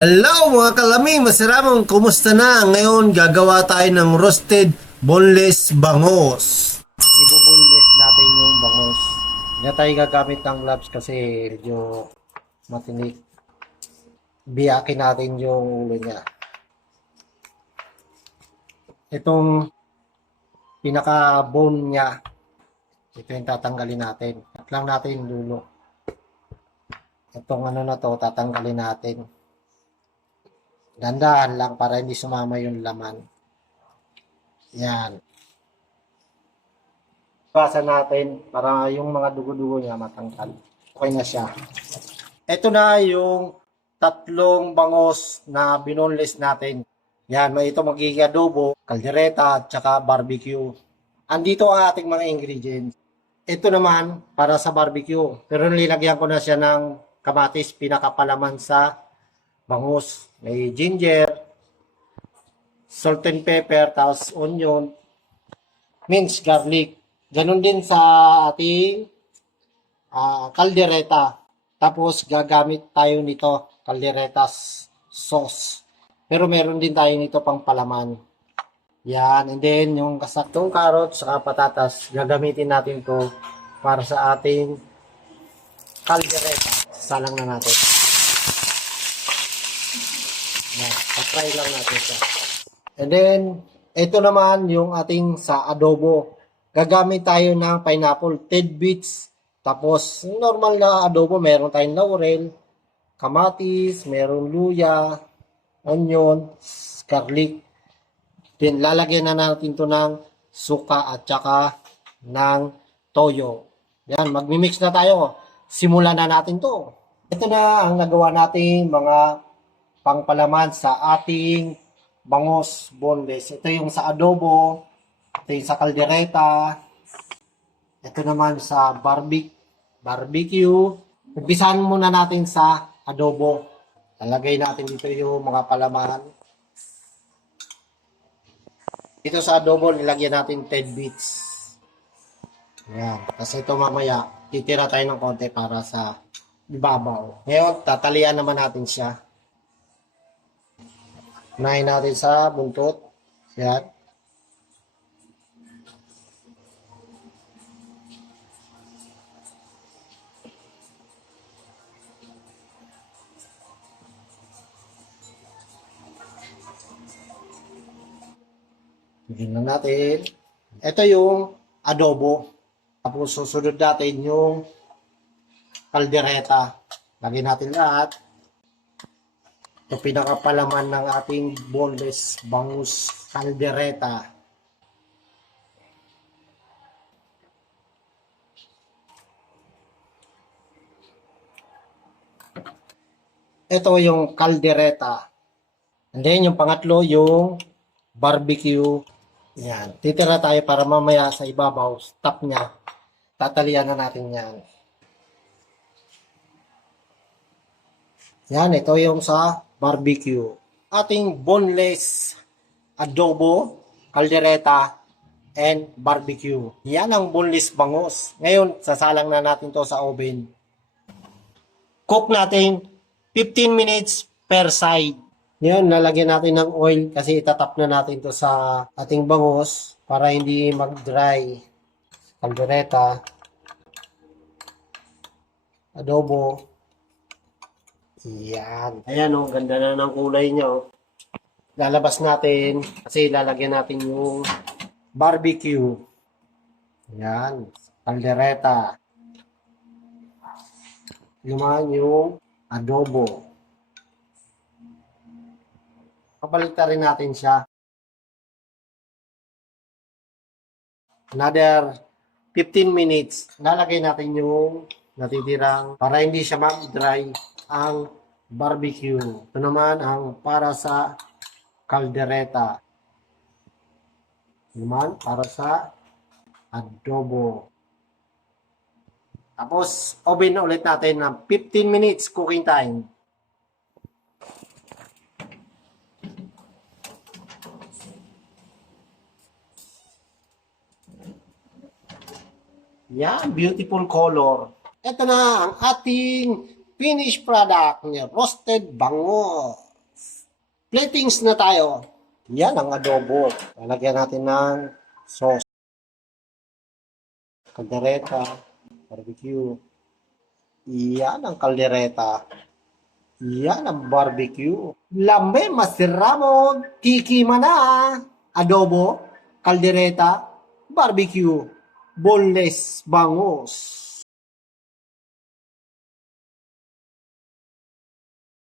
Hello mga kalami, masaramang kumusta na? Ngayon gagawa tayo ng roasted boneless bangos. Ibuboneless natin yung bangos. Hindi tayo gagamit ng gloves kasi medyo matinik. Biyakin natin yung ulo niya. Itong pinaka-bone niya, ito yung tatanggalin natin. At lang natin yung dulo. Itong ano na to, tatanggalin natin. Dandahan lang para hindi sumama yung laman. Yan. Basa natin para yung mga dugo-dugo niya matangkal. Okay na siya. Ito na yung tatlong bangos na binoneless natin. Yan, may ito magiging adobo, kaldereta, at saka barbecue. Andito ang ating mga ingredients. Ito naman para sa barbecue. Pero nilagyan ko na siya ng kamatis, pinakapalaman sa bangus. May ginger, salt and pepper, tapos onion, minced garlic. Ganon din sa ating kaldereta. Tapos gagamit tayo nito, kaldereta sauce. Pero meron din tayo nito pang palaman. Yan, and then yung kasaktong carrots saka patatas, gagamitin natin to para sa ating kaldereta. Salang na natin. Yan, patry lang natin siya. And then, ito naman yung ating sa adobo. Gagamit tayo ng pineapple, tidbits, tapos normal na adobo, meron tayong laurel, kamatis, meron luya, onion, garlic. Then, lalagyan na natin to ng suka at saka ng toyo. Yan, magmimix na tayo. Simulan na natin to. Ito na ang nagawa nating mga pangpalaman sa ating bangos boneless. Ito yung sa adobo, ito yung sa kaldereta, ito naman sa barbecue. Umpisahan muna natin sa adobo. Lalagay natin dito yung mga palaman. Dito sa adobo, nilagyan natin 10 bits. Ayan. Kasi ito mamaya, titira tayo ng konti para sa ibabaw. Ngayon, tatalian naman natin siya. Unahin natin sa buntot. Ayan. Tignan natin. Ito yung adobo. Tapos susunod natin yung kaldereta. Lagyan natin lahat. Ito pinakapalaman ng ating boneless bangus kaldereta. Ito yung kaldereta. And then yung pangatlo yung barbecue. Yan. Titira tayo para mamaya sa ibabaw, top niya. Tatalian na natin yan. Yan, ito yung sa barbecue. Ating boneless adobo, kaldereta, and barbecue. Yan ang boneless bangus. Ngayon, sasalang na natin to sa oven. Cook natin 15 minutes per side. Ngayon, lalagyan natin ng oil kasi itatap na natin to sa ating bangus para hindi mag-dry. Kaldereta, adobo. Yan. Ayan o, ganda na ng kulay niya o. Lalabas natin kasi lalagyan natin yung barbecue. Yan. Kaldereta. Lumahan yung adobo. Kapalitan rin natin siya. Another 15 minutes. Lalagay natin yung natitirang para hindi siya mag-dry ang barbecue. Ito naman ang para sa kaldereta. Ito naman para sa adobo. Tapos, oven na ulit natin ng 15 minutes cooking time. Yan, beautiful color. Ito na ang ating finished product ng roasted bango. Platings na tayo. Yan ang adobo. Lalagyan natin ng sauce. Kaldereta, barbecue. Yan ang kaldereta. Yan ang barbecue. Lambe, masiramo, kikima na. Adobo, kaldereta, barbecue, boneless, bangus.